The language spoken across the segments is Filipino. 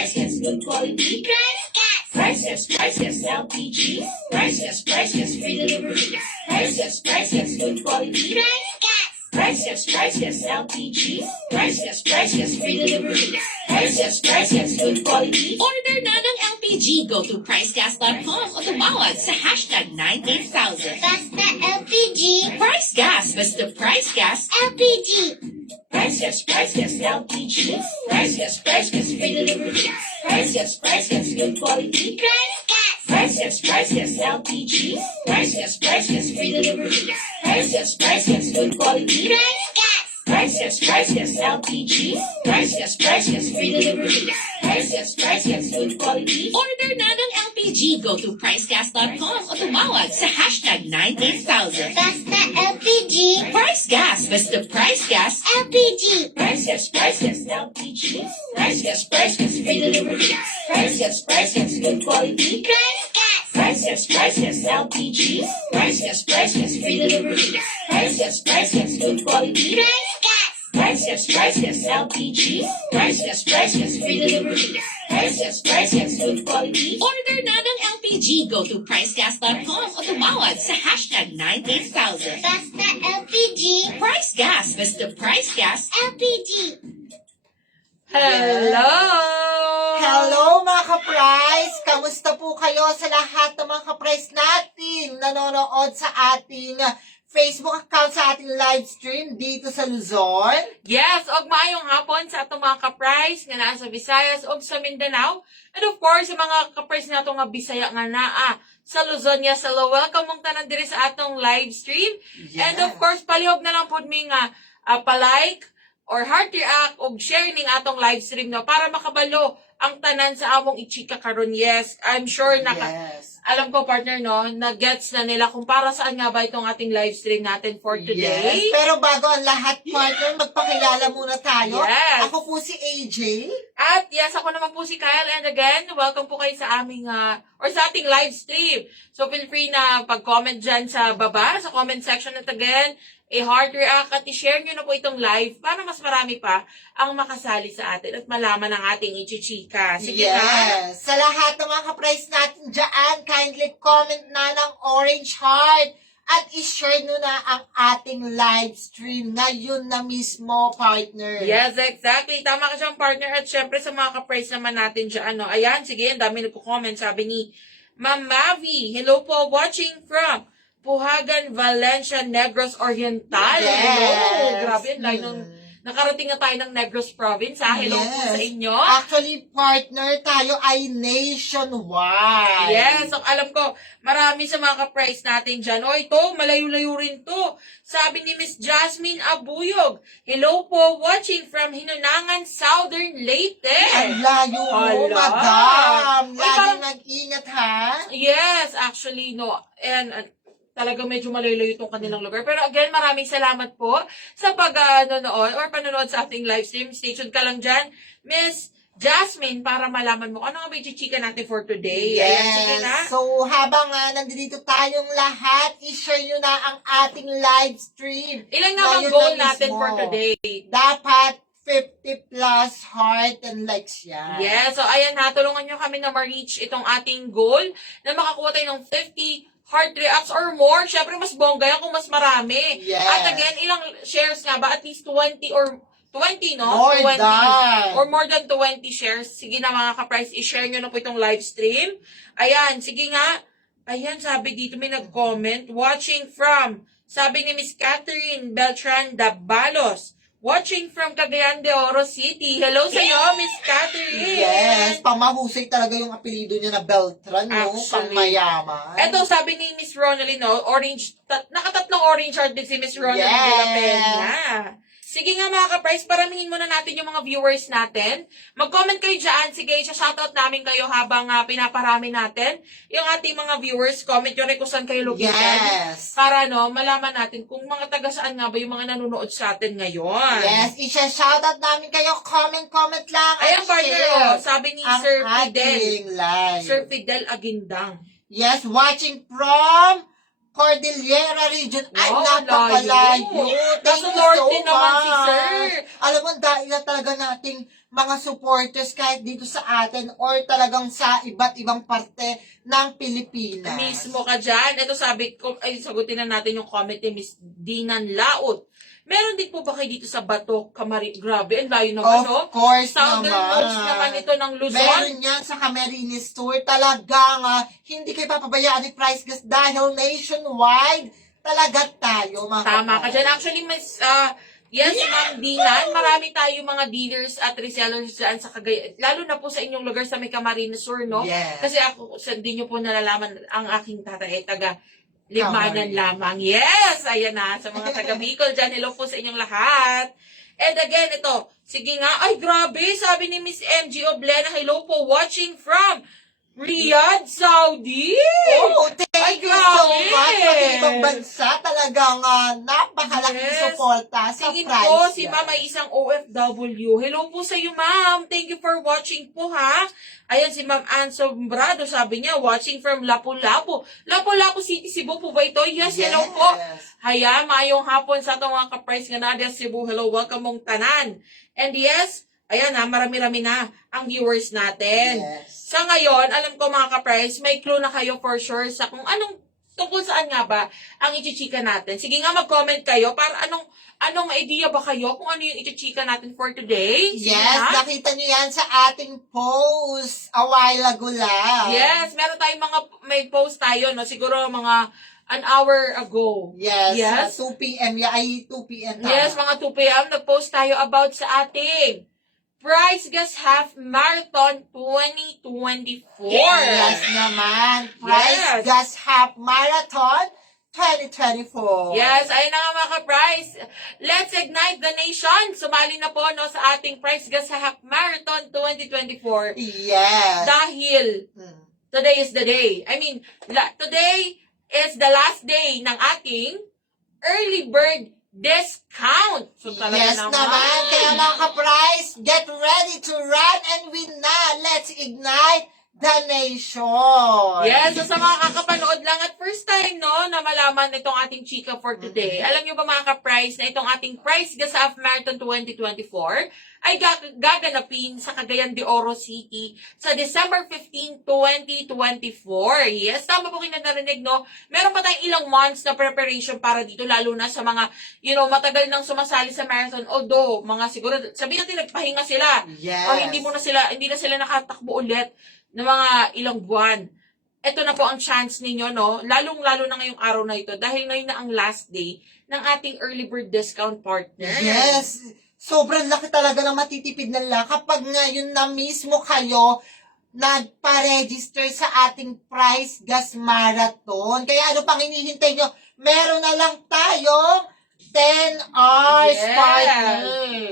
priceless, good quality. Priceless, LPG. Priceless, free delivery. Priceless, good quality. Priceless, LPG. Priceless, free delivery. Priceless, good quality. Order na ng LPG. Go to pricegas.com o tumawag sa hashtag 98000. Basta LPG. Price Gas. Basta Price Gas. LPG. Priceless, LPG. Priceless, free delivery. Priceless, good quality. Priceless, LPG. Priceless, free delivery. Priceless, good quality. Priceless, LPG. Priceless, free delivery. Priceless, good quality. Order na ng LPG. Go to pricegas.com o tumawag sa hashtag 98000. Basta LPG. Price Gas. Basta Price Gas. LPG. Priceless, LPG. Priceless, free delivery. Priceless, good quality. Priceless, LPG. Priceless, free delivery. Priceless, good quality. Priceless, LPG. Priceless, free delivery. Priceless, good quality. Order na ng LPG. Go to pricegas.com o tumawag sa hashtag 98000. Basta LPG. Price Gas. Basta Price Gas. LPG. Hello! Hello mga ka-price! Kamusta po kayo sa lahat ng mga ka-price natin nanonood sa ating Facebook account, sa ating live stream dito sa Luzon? Yes, og maayong hapon sa atong mga ka-price nga naa sa Visayas ug sa Mindanao. And of course, sa mga ka-price nato nga Bisaya nga naa sa Luzon ya sa welcome mong tanan diri sa atong live stream. Yes. And of course, palihog na lang pud mi nga pa-like or heart react og share ning atong live stream no para makabalo ang tanan sa among ichika karon. Yes, I'm sure Yes. alam ko partner no, na-gets na nila kung para saan nga ba itong ating live stream natin for today. Yes. Pero bago ang lahat, partner, magpakilala muna tayo. Yes. Ako po si AJ. At yes, ako naman po si Kyle, and again, welcome po kayo sa aming or sa ating live stream. So feel free na pag-comment dyan sa baba, sa comment section at again, heart react at i-share nyo na po itong live para mas marami pa ang makasali sa atin at malaman ang ating ichichika. Sige na. Yes. Sa lahat ng mga ka-price natin dyan, kindly comment na ng orange heart at i-share nyo na ang ating live stream ngayon na mismo, partner. Yes, exactly. Tama ka siyang partner. At syempre sa mga ka-price naman natin dyan. Ano. Ayan, sige, ang dami nagko-comment. Sabi ni Ma'am Mavi, hello po, watching from Puhagan, Valencia, Negros Oriental. Yes. Hello. Grabe, nakarating na tayo ng Negros Province. Hello po sa inyo. Actually, partner, tayo ay nationwide. Yes, so alam ko, marami sa mga ka-price natin dyan. O ito, malayo-layo rin to. Sabi ni Miss Jasmine Abuyog, hello po, watching from Hinunangan, Southern Leyte. Ang layo mo, Hala. madam. Uy, Lagi parang- mag-ingat, ha? Yes, actually, no. And talagang medyo malayo-layo itong kanilang lugar. Pero again, maraming salamat po sa pag-nanonood or panonood sa ating live stream. Stay tuned ka lang dyan, Miss Jasmine, para malaman mo ano nga ba yung chika natin for today. Ayan, sige na. So, habang nandito tayong lahat, i-share nyo na ang ating live stream. Ilan nga ang Ngayon goal na natin mismo. for today? Dapat 50 plus heart and likes yan. Yes, so ayan ha, tulungan nyo kami na ma-reach itong ating goal na makakuha tayo ng 50 heart reacts or more. Syempre, mas bongga yan kung mas marami. Yes. At again, ilang shares nga ba? At least 20 or 20, no? More 20. than. Or more than 20 shares. Sige na mga ka-price, i-share nyo na po itong live stream. Ayan, sige nga. Ayan, sabi dito, may nag-comment. Watching from, sabi ni Miss Catherine Beltran Dabalos. Watching from Cagayan de Oro City. Hello sa iyo, Miss Catherine. Yes, pamahusay talaga yung apelido niya na Beltran, no? Actually. Pangmayaman. Eto, sabi ni Miss Ronaldine, no? Nakatatlong orange heart din si Miss Ronaldine Yes. de la Peña. Sige nga mga ka-price, paramingin muna natin yung mga viewers natin. Mag-comment kayo dyan. Sige, shoutout namin kayo habang pinaparami natin yung ating mga viewers. Comment nyo rin kung saan kayo located. Yes. Para malaman natin kung mga taga saan nga ba yung mga nanonood sa atin ngayon. Yes, isa-shoutout namin kayo. Comment lang. at Ayan, partner, share sabi ni ang Sir Fidel. ating live. Sir Fidel Agindang. Yes, watching from Cordillera Region. Ay, Wow, napakalayo. layo. Thank Nasa you north so din naman si much. Sir. Alam mo, dahil na talaga nating mga supporters kahit dito sa atin or talagang sa iba't ibang parte ng Pilipinas. Mismo ka dyan. Ito sabi ko, ay sagutin na natin yung comment ni Miss Dinan Laot. Meron din po ba kayo dito sa Bato, Camari? Grabe, ang layo naman, no? Of course Southernmost naman. naman ito ng Luzon. Meron yan sa Camarines Tour. Talagang hindi kayo papabayaan ni Price Gas dahil nationwide talaga tayo, mga Tama ka kapatid. dyan. Actually, Miss, yes, Ma'am Dinan, marami tayo mga dealers at resellers dyan sa Cagayan. Lalo na po sa inyong lugar sa may Camarines Sur, no? Yes. Kasi ako, hindi nyo po nalalaman ang aking tatay, taga Limanan Camarines. lamang. Yes! Ayan na, sa mga taga Bicol dyan. Hello po sa inyong lahat. And again, ito, sige nga, ay grabe, sabi ni Miss MG Oblena, hello po, watching from Riyadh, Saudi. Oh, Ay, thank you so grabe. much. Pati ibang bansa, talagang napakalaking Yes. suporta sa Tingin Price ko, si Gas. Ma'am ay isang OFW. Hello po sa iyo, Ma'am. Thank you for watching po, ha? Ayan, si Ma'am Ann Sombrado, sabi niya, watching from Lapu-Lapu. Lapu-Lapu City, Cebu po ba ito? Yes, hello po. Haya, mayong hapon sa itong mga ka-price nga nadia Cebu. Hello, welcome mong tanan. And yes, ayan ha, marami-rami na ang viewers natin. Yes. Sa ngayon, alam ko mga ka-price, may clue na kayo for sure sa kung anong, tungkol saan nga ba ang ichichika natin. Sige nga, mag-comment kayo para anong idea ba kayo kung ano yung ichichika natin for today? Sige Yes, nga. nakita niyo yan sa ating post a while ago lang. Yes, meron tayong may post tayo, no? Siguro mga an hour ago. Yes, Yes. 2 p.m. Ay, 2 p.m. tama. Yes, mga 2 p.m. nag-post tayo about sa ating Price Gas Half Marathon 2024. Yes naman. Price Yes. Gas Half Marathon 2024. Yes, ayun na nga mga ka-Price. Let's ignite the nation. Sumali na po no, sa ating Price Gas Half Marathon 2024. Yes. Dahil Mm. today is the day. I mean, today is the last day ng ating early bird discount. So talaga Yes naman. Kaya mga ka-Price, get ready to run and win na. Let's ignite the nation. Yes, so sa mga kakapanood lang at first time, no, na malaman itong ating chika for today. Alam nyo ba mga ka-price na itong ating Price Gas Half Marathon 2024 ay gaganapin sa Cagayan de Oro City sa December 15, 2024. Yes, tama po kinagarinig, no? Meron pa tayong ilang months na preparation para dito, lalo na sa mga, matagal nang sumasali sa marathon. Although, mga siguro, sabihin natin, nagpahinga sila. Yes. O hindi na sila nakatakbo ulit ng mga ilang buwan. Ito na po ang chance ninyo, no? Lalong-lalo na ngayong araw na ito dahil ngayon na ang last day ng ating early bird discount partner. Yes. Sobrang laki talaga ng matitipid nila kapag ngayon na mismo kayo nagpa-register sa ating Price Gas Marathon. Kaya ano pang hinihintay nyo? Meron na lang tayong 10 hours, Yes. partner.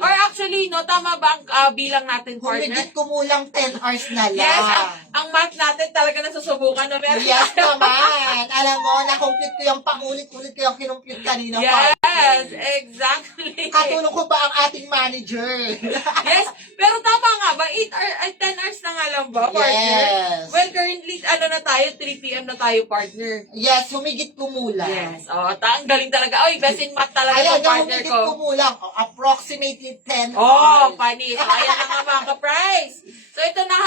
Or actually, no, tama ba ang bilang natin, partner? Humigit kumulang 10 hours na lang. Yes, ang math natin talaga nasusubukan na meron. Yes naman. Alam mo, na-compute ko yung paulit-ulit ko yung kinumpute kanina. Yes, partner. exactly. Katulong ko ba ang ating manager? Yes, pero tama nga ba? 8 hours, ay 10 hours na nga lang ba, partner? Yes. Well, currently, na tayo, 3 p.m. na tayo, partner. Yes, humigit kumulang. Yes, ang galing talaga. Oy, best in math talaga Ayan, itong partner humigit ko. kumulang. Approximately 10 Oh, hours. panis. So, ayan na nga mga ka-price. So, ito na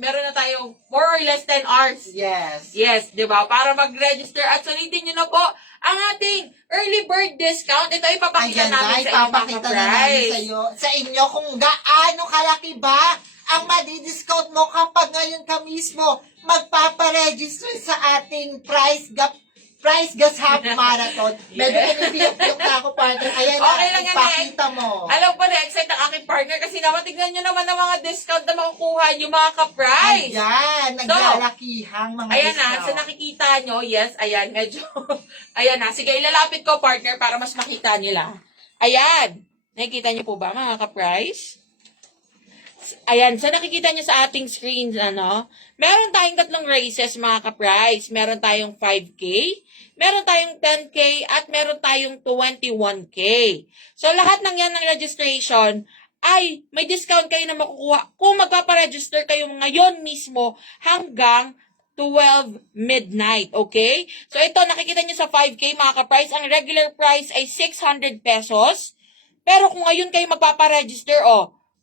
meron na tayo more or less 10 hours. Yes. Yes, di ba? Para mag-register at sulitin nyo na po ang ating early bird discount. Ito ipapakita Ayan namin na, sa inyo mga ipapakita na namin ka-price. sa inyo kung gaano kalaki ba ang madi-discount mo kapag ngayon ka mismo magpaparegister sa ating Price Gas Half Marathon. Medyo pinipiyok na ako, partner. Ayan Okay na, lang yan, ipakita mo. Alam ko na, excited ang aking partner kasi naman tignan nyo naman ang mga discount na makukuha nyo mga ka-price. Ayan, naglalakihang mga Ayan na, discount. so nakikita nyo, yes, ayan, medyo, ayan na. Sige, ilalapit ko, partner, para mas makita nila. Ayan, nakikita nyo po ba, mga ka-price? Ayan, so nakikita nyo sa ating screens, meron tayong 3 races, mga ka-price. Meron tayong 5K, meron tayong 10K, at meron tayong 21K. So, lahat ng yan ng registration ay may discount kayo na makukuha kung magpaparegister kayo ngayon mismo hanggang 12 midnight, okay? So, ito, nakikita nyo sa 5K, mga ka-price, ang regular price ay 600 pesos. Pero kung ngayon kayo magpaparegister,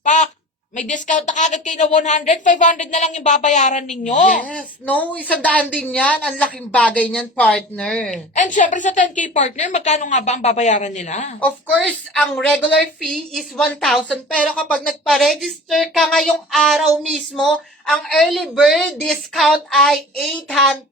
pak, may discount na kagad kayo na 100, 500 na lang yung babayaran ninyo. Yes. No, 100 din yan. Ang laking bagay niyan, partner. And syempre sa 10K partner, magkano nga ba ang babayaran nila? Of course, ang regular fee is 1,000. Pero kapag nagpa-register ka ngayong araw mismo, ang early bird discount ay 200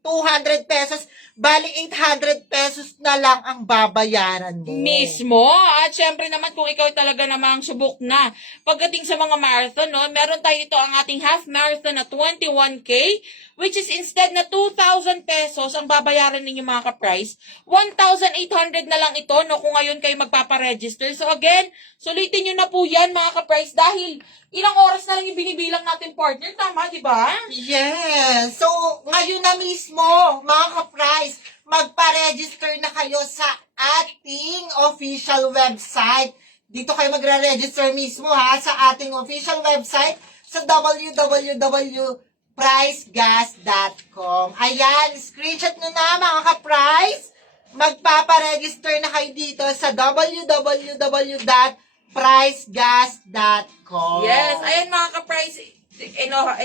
pesos. Bali, 800 pesos na lang ang babayaran mo. Mismo. At syempre naman kung ikaw talaga namang subok na. Pagdating sa mga marathon, no, meron tayo ito ang ating half marathon na 21K, which is instead na 2,000 pesos ang babayaran ninyo mga ka-price, 1,800 na lang ito no, kung ngayon kayo magpaparegister. So again, sulitin nyo na po yan mga ka-price dahil ilang oras na lang yung binibilang natin partner. Tama, di ba? Yes. So, ngayon na mismo, mga ka-price, magpa-register na kayo sa ating official website. Dito kayo magre-register mismo ha, sa ating official website sa www.pricegas.com. Ayan, screenshot nyo na mga ka-price. Magpapa-register na kayo dito sa www.pricegas.com. Yes, ayan mga ka-price.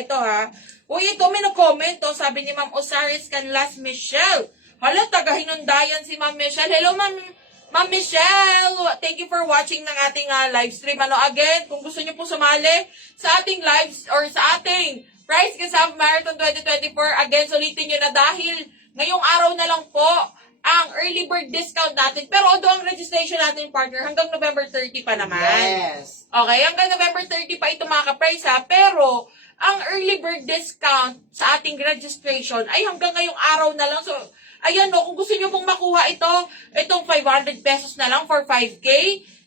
Ito ha. Uy, ito may nag-comment. Oh, sabi ni Ma'am Osiris Canlas Michelle. Hala, taga-Hinundayan si Ma'am Michelle. Hello, Ma'am Michelle. Thank you for watching ng ating live stream. Again, kung gusto niyo po sumali sa ating live or sa ating Price Gas Half Marathon 2024, again, sulitin niyo na dahil ngayong araw na lang po ang early bird discount natin. Pero although ang registration natin, partner, hanggang November 30 pa naman. Yes. Okay, hanggang November 30 pa ito mga ka-price ha. Pero, ang early bird discount sa ating registration ay hanggang ngayong araw na lang. So, ayan no, kung gusto nyo pong makuha itong 500 pesos na lang for 5K,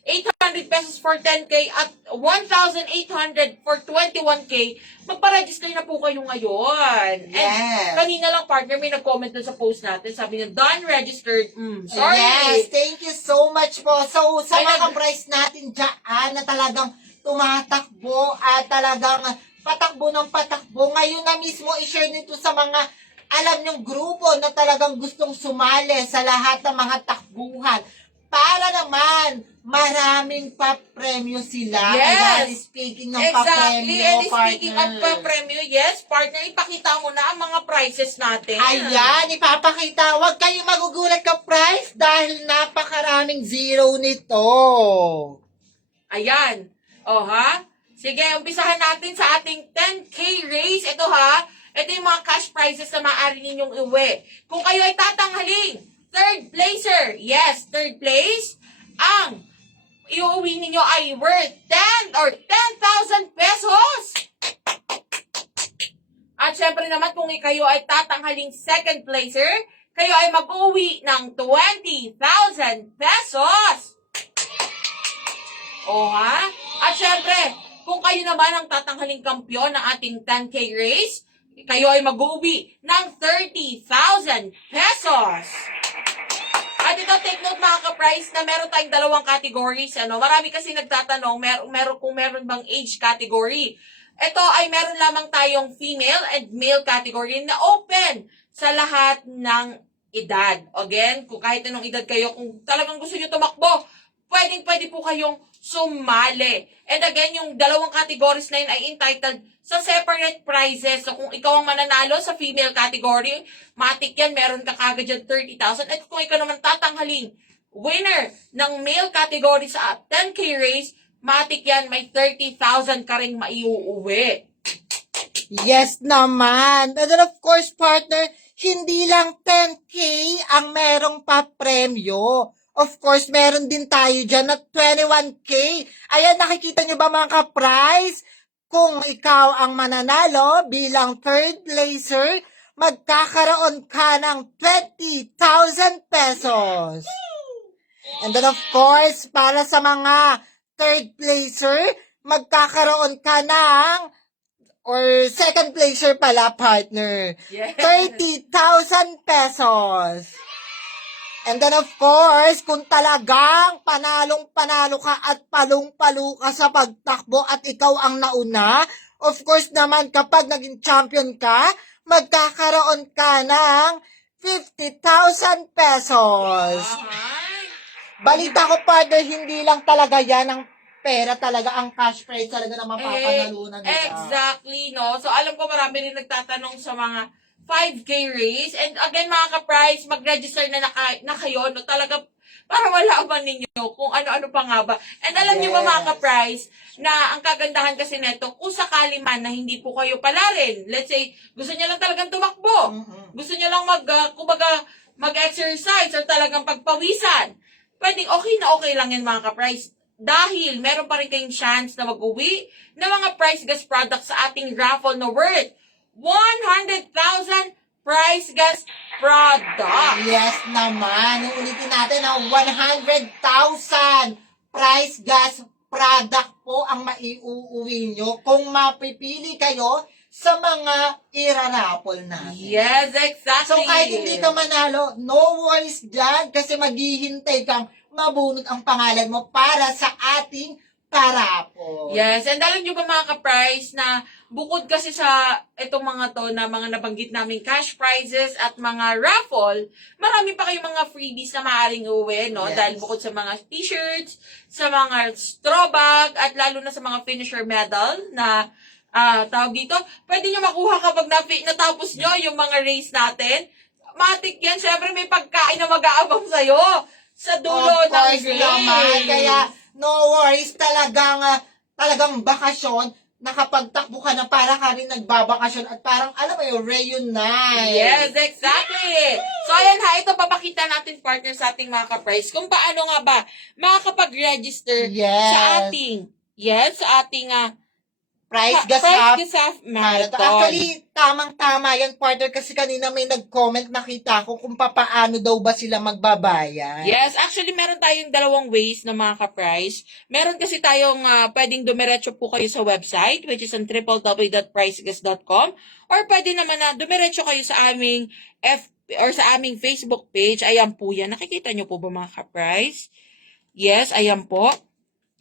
800 pesos for 10K, at 1,800 for 21K, magpa-register na po kayo ngayon. Yes. And kanina lang, partner, may nag-comment dun sa post natin. Sabi niya, done registered. Sorry. Yes, thank you so much po. So, sa Ay, mga ka-price natin dyan na talagang tumatakbo at talagang patakbo ng patakbo, ngayon na mismo i-share nito sa mga alam nyong grupo na talagang gustong sumali sa lahat ng mga takbuhan para naman maraming pa-premyo sila. Yes. Ayan, speaking ng Exactly. pa-premyo, And partner. speaking of pa-premyo, yes, partner, ipakita mo na ang mga prices natin. Ayan, ipapakita. Huwag kayong magugulat ka price dahil napakaraming zero nito. Ayan. O ha? Sige, umpisahan natin sa ating 10K race. Ito ha. Ito yung mga cash prizes na maaari ninyong iuwi. Kung kayo ay tatanghaling third placer, yes, third place, ang iuwi ninyo ay worth 10,000 pesos. At syempre naman, kung kayo ay tatanghaling second placer, kayo ay mag-uwi ng 20,000 pesos. O ha? At syempre, kung kayo naman ang tatanghaling kampyon ng ating 10K race, kayo ay mag-uwi ng 30,000 pesos. At ito, take note mga ka-price na meron tayong dalawang categories. Marami kasi nagtatanong kung meron bang age category. Ito ay meron lamang tayong female and male category na open sa lahat ng edad. Again, kung kahit anong edad kayo, kung talagang gusto nyo tumakbo, pwede po kayong sumali. And again, yung dalawang categories na yun ay entitled sa separate prizes. So, kung ikaw ang mananalo sa female category, matik yan, meron ka kagad dyan 30,000. At kung ikaw naman tatanghaling winner ng male category sa 10K race, matik yan, may 30,000 ka rin maiuuwi. Yes naman. And then of course, partner, hindi lang 10K ang merong pa-premyo. Of course, meron din tayo dyan na 21K. Ayan, nakikita nyo ba mga ka-price? Kung ikaw ang mananalo bilang third placer, magkakaroon ka ng 20,000 pesos. And then of course, para sa mga third placer, magkakaroon ka ng, or second placer pala, partner, Yes. 30,000 pesos. And then of course, kung talagang panalong-panalo ka at palong-palo ka sa pagtakbo at ikaw ang nauna, of course naman kapag naging champion ka, magkakaroon ka ng 50,000 pesos. Balita ko, partner, hindi lang talaga yan ang pera talaga, ang cash prize talaga na mapapanalunan nila. Exactly, no? So, alam ko marami rin nagtatanong sa mga 5K race. And again, mga ka-prize, mag-register na kayo, no? Talaga, para malaman ninyo kung ano-ano pa nga ba. And alam niyo ba, mga ka-prize, na ang kagandahan kasi neto, kung sakali man na hindi po kayo palarin, let's say, gusto niya lang talagang tumakbo, gusto niya lang mag-exercise or talagang pagpawisan, pwedeng okay lang yan, mga ka-prize. Dahil meron pa rin kayong chance na mag-uwi ng mga price gas products sa ating raffle na worth 100,000 price gas products. Yes naman. Ulitin natin ang 100,000 price gas product po ang maiuuwi nyo kung mapipili kayo sa mga irarapol natin. Yes, exactly. So kahit hindi ka manalo, no worries dyan kasi maghihintay kang mabunot ang pangalan mo para sa ating parapol. Yes, and alam nyo ba, mga ka-prize, na bukod kasi sa itong mga to na mga nabanggit naming cash prizes at mga raffle, marami pa kayong mga freebies na maaaring uwi, no? Yes. Dahil bukod sa mga t-shirts, sa mga straw bag, at lalo na sa mga finisher medal na tawag dito, pwede nyo makuha kapag natapos nyo yung mga race natin. Matik yan, syempre may pagkain na mag-aabang sa'yo sa dulo Of ng course race. naman. Kaya, no worries, talagang bakasyon, nakapagtakbo ka na para ka rin nagbabakasyon at parang, alam mo yung reunite. Yes, exactly. So, ayan ha, ito papakita natin, partner, sa ating mga ka-price kung paano nga ba makakapag-register Yes. sa ating Price gas Gas Marathon. Actually, tamang-tama yan, partner, kasi kanina may nag-comment, nakita ko kung paano daw ba sila magbabayad. Yes, actually, meron tayong dalawang ways na mga ka-price. Meron kasi tayong pwedeng dumiretso po kayo sa website, which is on www.pricegas.com, or pwede naman na dumiretso kayo sa aming sa aming Facebook page. Ayan po yan. Nakikita nyo po ba, mga ka-price? Yes, ayan po.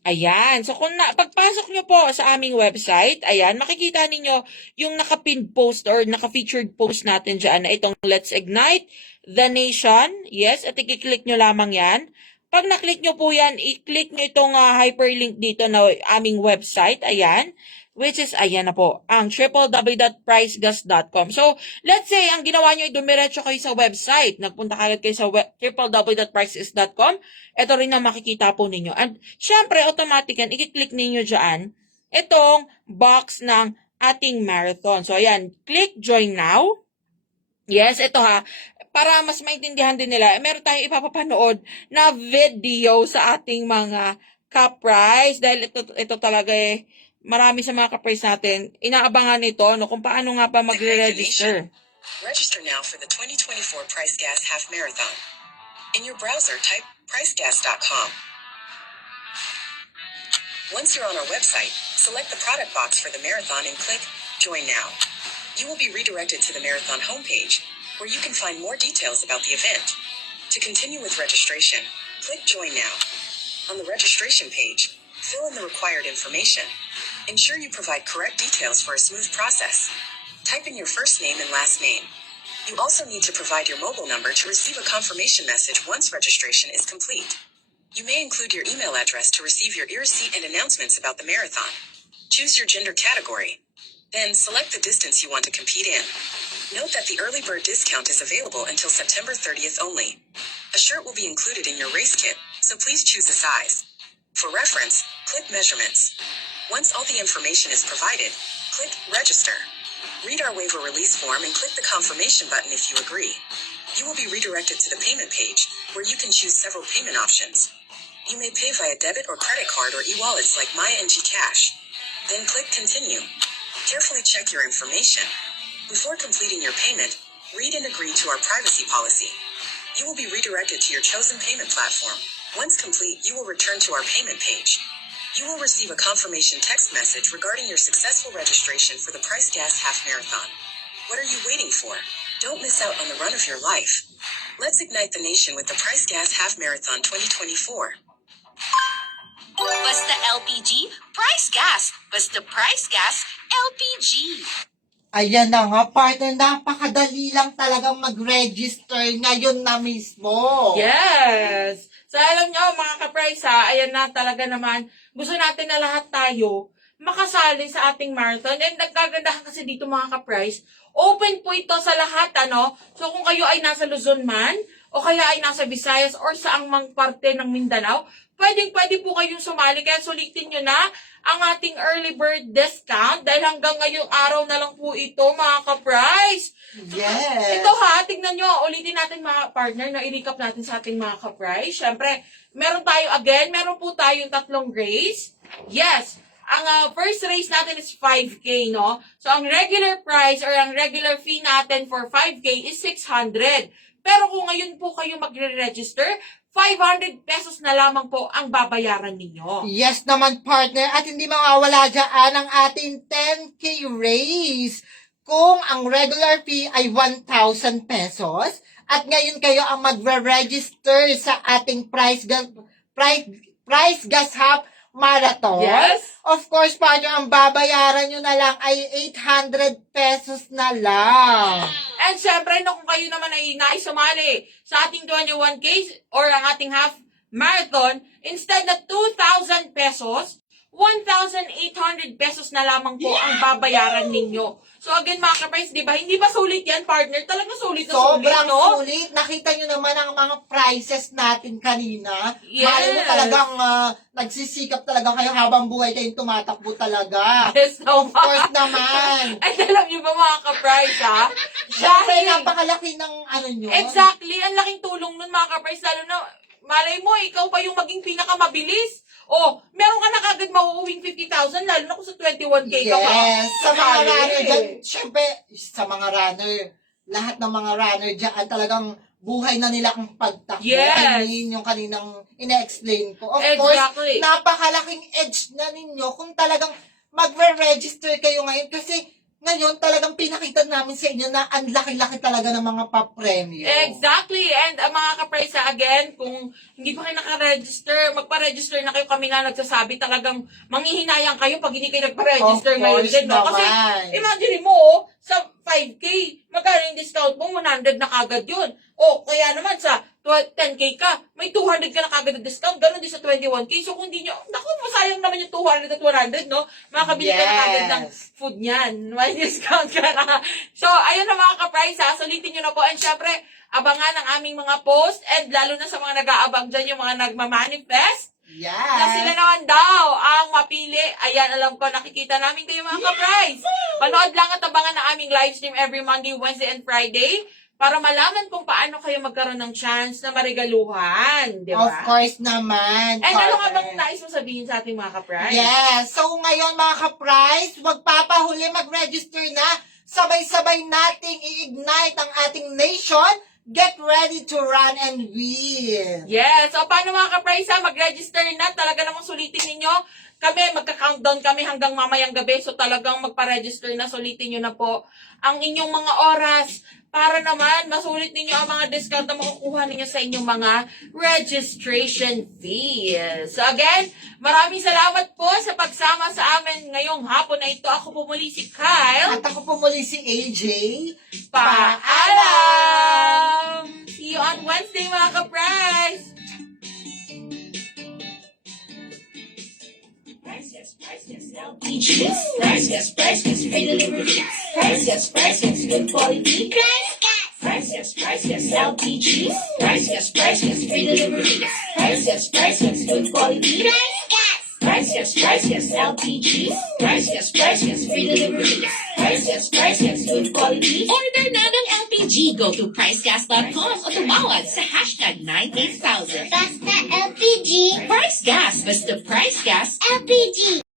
Ayan. So, kung pagpasok nyo po sa aming website, ayan, makikita ninyo yung naka-pinned post or naka-featured post natin dyan na itong Let's Ignite the Nation. Yes, at i-click nyo lamang yan. Pag na-click nyo po yan, i-click nyo itong hyperlink dito na aming website. Ayan. Which is, ayan na po, ang www.pricegas.com. So, let's say, ang ginawa nyo ay dumiretso kayo sa website. Nagpunta kayo sa www.pricegas.com. Ito rin ang makikita po ninyo. And, syempre, automatic yan, i-click ninyo dyan itong box ng ating marathon. So, ayan, click join now. Yes, ito ha. Para mas maintindihan din nila, meron tayong ipapapanood na video sa ating mga ka-price. Dahil ito talaga marami sa mga ka-price natin, inaabangan nito, no, kung paano nga pa magre-register. Register now for the 2024 Price Gas Half Marathon. In your browser, type pricegas.com. Once you're on our website, select the product box for the marathon and click Join Now. You will be redirected to the marathon homepage, where you can find more details about the event. To continue with registration, click Join Now. On the registration page, fill in the required information. Ensure you provide correct details for a smooth process. Type in your first name and last name. You also need to provide your mobile number to receive a confirmation message once registration is complete. You may include your email address to receive your e-receipt and announcements about the marathon. Choose your gender category. Then select the distance you want to compete in. Note that the early bird discount is available until September 30th only. A shirt will be included in your race kit, so please choose a size. For reference, click Measurements. Once all the information is provided, click Register. Read our waiver release form and click the confirmation button if you agree. You will be redirected to the payment page, where you can choose several payment options. You may pay via debit or credit card or e-wallets like MyNG Cash. Then click Continue. Carefully check your information. Before completing your payment, read and agree to our privacy policy. You will be redirected to your chosen payment platform. Once complete, you will return to our payment page. You will receive a confirmation text message regarding your successful registration for the Price Gas Half Marathon. What are you waiting for? Don't miss out on the run of your life. Let's ignite the nation with the Price Gas Half Marathon 2024. Basta LPG, Price Gas. Basta Price Gas, LPG. Ayan na nga, partner, napakadali lang talagang mag-register ngayon na mismo. Yes! So, alam nyo, mga ka-price ayan na talaga naman. Gusto natin na lahat tayo makasali sa ating marathon. And nagkagandahan kasi dito, mga ka-price, open po ito sa lahat, ano? So, kung kayo ay nasa Luzon man, o kaya ay nasa Visayas, or saang mang parte ng Mindanao, pwede po kayong sumali. Kaya sulitin nyo na ang ating early bird discount dahil hanggang ngayong araw na lang po ito, mga ka-price. Yes. Ito ha, tignan nyo, ulitin natin mga partner na i-recap natin sa ating mga ka-price. Siyempre, meron po tayong 3 race. Yes, ang first race natin is 5K, no? So, ang regular price or ang regular fee natin for 5K is 600. Pero kung ngayon po kayo magre-register, 500 pesos na lamang po ang babayaran ninyo. Yes naman, partner. At hindi mawawala dyan ang ating 10K race. Kung ang regular fee ay 1,000 pesos, at ngayon kayo ang magre-register sa ating price gas half marathon. Yes. Of course, partner, ang babayaran nyo na lang ay 800 pesos na lang. And syempre, no, kung kayo naman ay nais sumali sa ating 21K or ang ating half marathon, instead na 2,000 pesos, 1,800 pesos na lamang po ang babayaran ninyo. So again, mga ka-price, di ba? Hindi ba sulit yan, partner? Talagang sulit na sulit, Sobrang no? sulit. Nakita nyo naman ang mga prices natin kanina. Yes. Mali mo talagang nagsisikap talaga kayo habang buhay kayong tumatakbo talaga. Yes, no, Of course naman. At alam nyo ba, mga ka-price, ha? Siyempre, Dahil- napakalaki ng ano nyo. Exactly. Ang laking tulong nun, mga ka-price. Lalo na, malay mo, ikaw pa yung maging pinakamabilis. O, meron ka na kagad mauuwing 50,000, lalo na kung sa 21K ka pa. Yes. Sa mga Sali. runner dyan, siyempre, sa mga runner, lahat ng mga runner dyan, talagang buhay na nila ang pagtakbo. Yes. I mean, yung kaninang ina-explain ko. Of course, Exactly. napakalaking edge na ninyo kung talagang magre-register kayo ngayon. Kasi ngayon, talagang pinakita namin sa inyo na ang laki-laki talaga ng mga papremyo. Exactly. And mga ka-price, again, kung hindi pa kayo naka-register, magpa-register na kayo. Kami nga nagsasabi, talagang manghihinayang kayo pag hindi kayo nagpa-register Of ngayon course din, no? Kasi, naman. imagine mo, sa 5K, magkano yung discount mo? 100 na kagad yun. O, kaya naman sa 10K ka, may 200 ka na kagad na discount. Ganon din sa 21K. So, kung hindi nyo, naku, masayang naman yung 200 at 100, no? Makakabili ka na kagad ng food niyan. May discount ka na. So, ayun na mga ka-price, ha. Sulitin nyo na po. And syempre, abangan ang aming mga post. And lalo na sa mga nag-aabang dyan, yung mga nagmamanifest. Yes. Na sila naman daw ang mapili. Ayan, alam ko, nakikita namin kayo mga ka-price. Panood lang at abangan ang aming live stream every Monday, Wednesday, and Friday para malaman kung paano kayo magkaroon ng chance na marigaluhan. Di ba? Of course naman. And ano nga partner. bang nais mo sabihin sa ating mga ka-price? Yes. So ngayon mga ka-price, magpapahuli, mag-register na. Sabay-sabay nating i-ignite ang ating nation. Get ready to run and win. Yes. So, paano mga ka-price, ha? Mag-register na. Talaga namang sulitin ninyo. Kami, magka-countdown kami hanggang mamayang gabi. So, talagang magpa-register na. Sulitin nyo na po ang inyong mga oras para naman masulit ninyo ang mga discount na makukuha ninyo sa inyong mga registration fees. So, again, maraming salamat po sa pagsama sa amin ngayong hapon na ito. Ako po muli si Kyle. At ako po muli si AJ. Paalam! See you on Wednesday, mga ka-price! LPG. Price yes, free delivery. Price yes, good quality. Price yes, LPG. Price yes, free delivery. Price yes, good quality. Price yes, LPG. Price yes, free delivery. Price yes, good quality. Order na ng LPG. Go to pricegas.com o tumawag sa hashtag 98000. Basta LPG. Price Gas. Basta Price Gas. LPG.